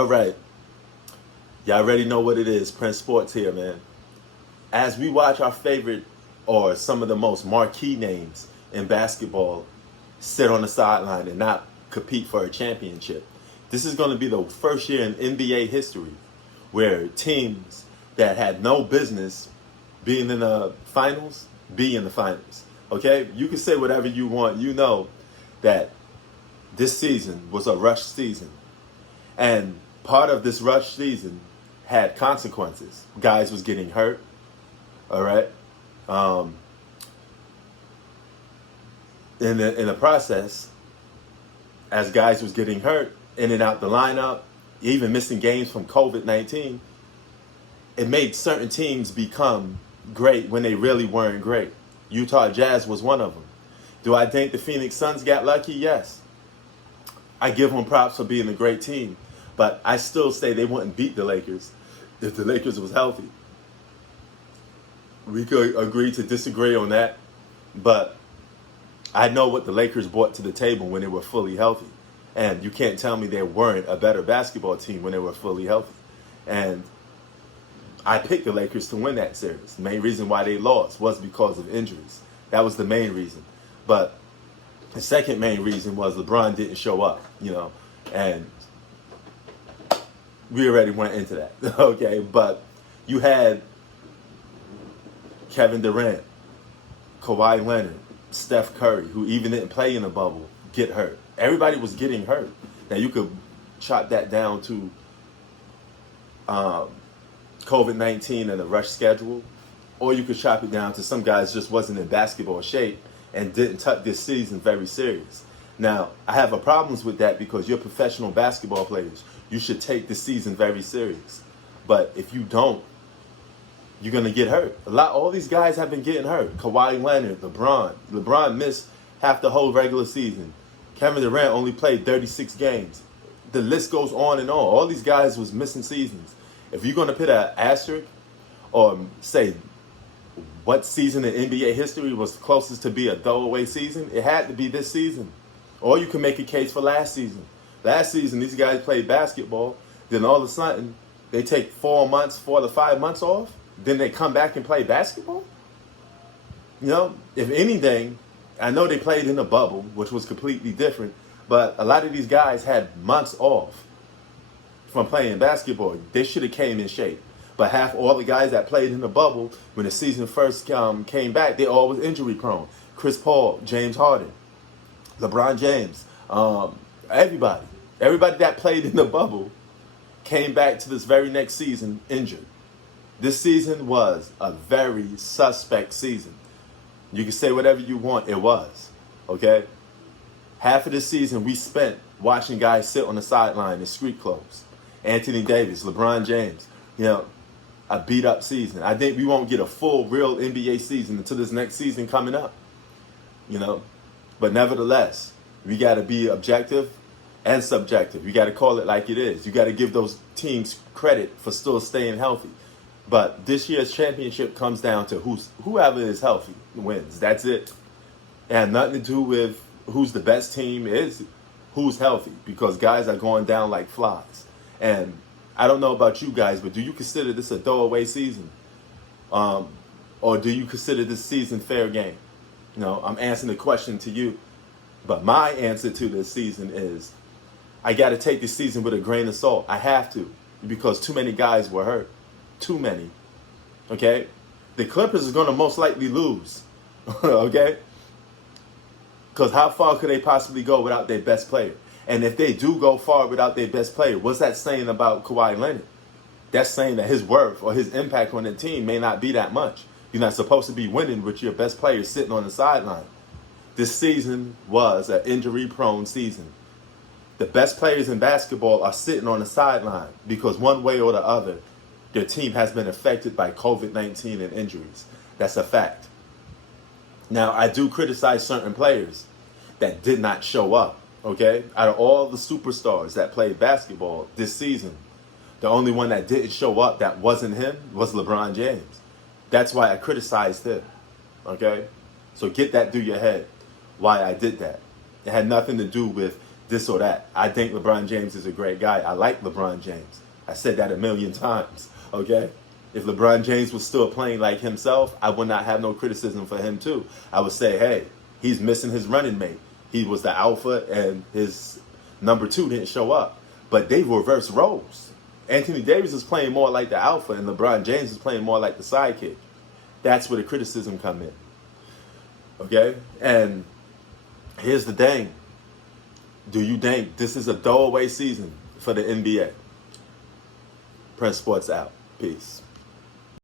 All right. Y'all already know what it is. Prince Sports here, man. As we watch our favorite or some of the most marquee names in basketball sit on the sideline and not compete for a championship, this is going to be the first year in NBA history where teams that had no business being in the finals be in the finals. Okay? You can say whatever you want. You know that this season was a rush season. And part of this rush season had consequences. Guys was getting hurt. All right. In the process, as guys was getting hurt in and out the lineup, even missing games from COVID-19, it made certain teams become great when they really weren't great. Utah Jazz was one of them. Do I think the Phoenix Suns got lucky? Yes. I give them props for being a great team, but I still say they wouldn't beat the Lakers if the Lakers was healthy. We could agree to disagree on that, but I know what the Lakers brought to the table when they were fully healthy. And you can't tell me they weren't a better basketball team when they were fully healthy. And I picked the Lakers to win that series. The main reason why they lost was because of injuries. That was the main reason. But the second main reason was LeBron didn't show up, and we already went into that, okay? But you had Kevin Durant, Kawhi Leonard, Steph Curry, who even didn't play in the bubble, get hurt. Everybody was getting hurt. Now, you could chop that down to COVID-19 and a rush schedule, or you could chop it down to some guys just wasn't in basketball shape and didn't take this season very serious. Now, I have problems with that because you're professional basketball players. You should take the season very serious. But if you don't, you're going to get hurt. All these guys have been getting hurt. Kawhi Leonard, LeBron. LeBron missed half the whole regular season. Kevin Durant only played 36 games. The list goes on and on. All these guys was missing seasons. If you're going to put an asterisk or say what season in NBA history was closest to be a throwaway season, it had to be this season. Or you can make a case for last season. Last season, these guys played basketball. Then all of a sudden, they take 4 to 5 months off. Then they come back and play basketball? If anything, I know they played in a bubble, which was completely different. But a lot of these guys had months off from playing basketball. They should have came in shape. But half all the guys that played in the bubble, when the season first came back, they all was injury prone. Chris Paul, James Harden, LeBron James, everybody. Everybody that played in the bubble came back to this very next season injured. This season was a very suspect season. You can say whatever you want, it was. Okay? Half of the season we spent watching guys sit on the sideline in street clothes. Anthony Davis, LeBron James, a beat up season. I think we won't get a full, real NBA season until this next season coming up. But nevertheless, we got to be objective and subjective. You got to call it like it is. You got to give those teams credit for still staying healthy. But this year's championship comes down to whoever is healthy wins. That's it. It had nothing to do with who's the best team, is who's healthy, because guys are going down like flies. And I don't know about you guys, but do you consider this a throwaway season? Or do you consider this season fair game? I'm answering the question to you. But my answer to this season is I got to take this season with a grain of salt. I have to, because too many guys were hurt. Too many. Okay? The Clippers are going to most likely lose. Okay? Because how far could they possibly go without their best player? And if they do go far without their best player, what's that saying about Kawhi Leonard? That's saying that his worth or his impact on the team may not be that much. You're not supposed to be winning with your best player sitting on the sideline. This season was an injury-prone season. The best players in basketball are sitting on the sideline because one way or the other, their team has been affected by COVID-19 and injuries. That's a fact. Now, I do criticize certain players that did not show up, okay? Out of all the superstars that played basketball this season, the only one that didn't show up that wasn't him was LeBron James. That's why I criticized him, okay? So get that through your head, why I did that. It had nothing to do with this or that. I think LeBron James is a great guy. I like LeBron James. I said that a million times, okay? If LeBron James was still playing like himself, I would not have no criticism for him too. I would say, hey, he's missing his running mate. He was the alpha and his number two didn't show up. But they reversed roles. Anthony Davis is playing more like the alpha and LeBron James is playing more like the sidekick. That's where the criticism come in. Okay? And here's the thing. Do you think this is a throwaway season for the NBA? Prince Sports out. Peace.